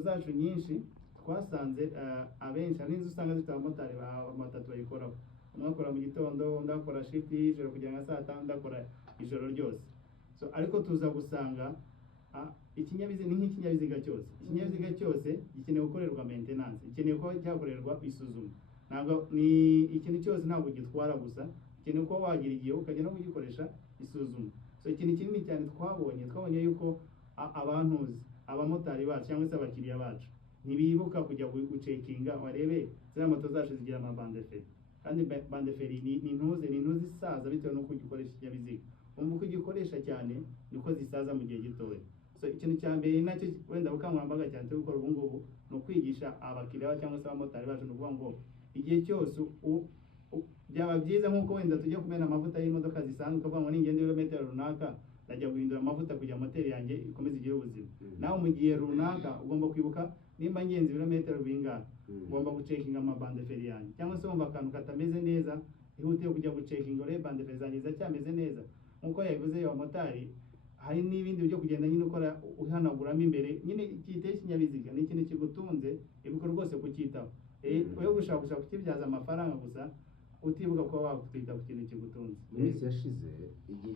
zacu nyinshi twasanze abenshi ari inzu usanga zifite abamotari batatu bayikoraho, umwe akora mu gitondo, undi akora shift y'ijoro kugira ngo saa 5, undi akora ijoro ryose. So ariko tuza gusanga ikinyabiziga ni nk'ikinyabiziga cyose, ikinyabiziga cyose gikeneye gukorerwa maintenance, gikeneye ko cyakorerwa isuzuma. Ntabwo ni ikintu cyose ntabwo gitwara gusa, gikeneye ko wagira igihe ukajya no kugikoresha isuzuma. So ikintu kinini cyane twabonye yuko abantuzi abamotari bacu cyangwa se abakiriya bacu ntibibuka kujya gucekinga barebe ziriya moto zacu zigira amabandeferi, kandi bandeferi ni intuzi isaza bitewe n'uko ugikoresha ikinyabiziga. Umva uko ugikoresha cyane niko zisaza mu gihe gitoya. So ikintu cya mbere nacyo wenda bukangurambaga cyane turi gukora ubu ngubu ni ukwigisha abakiriya cyangwa se abamotari bacu, ni ukuvuga ngo igihe cyose byaba byiza nk'uko wenda tujya kumena amavuta y'imodoka zisanzwe, ukavuga ngo ningende ibirometero runaka ndajya guhindura amavuta kugira moteri yanjye ikomeze igire ubuzima. Nawe mu gihe runaka ugomba kwibuka nimba ngenzi ibirometero bingahe, ugomba gucekinga amabandeferi yanjye. Cyangwa se wumva akantu katameze neza, ihutiye kujya gucekinga urebe bandeferi zanjye zacyameze neza. Nk'uko yabivuze abamotari, hari n'ibindi byo kugenda nyine ukora uhanaguramo imbere. Nyine ikiteye ikinyabiziga ni ikintu kigutunze, ibikora rwose kucyitaho. Oyo gushaka kukibyaza amafaranga gusa utibuka kuba wakwita ku kintu kigutunze. Mu minsi yashize igihe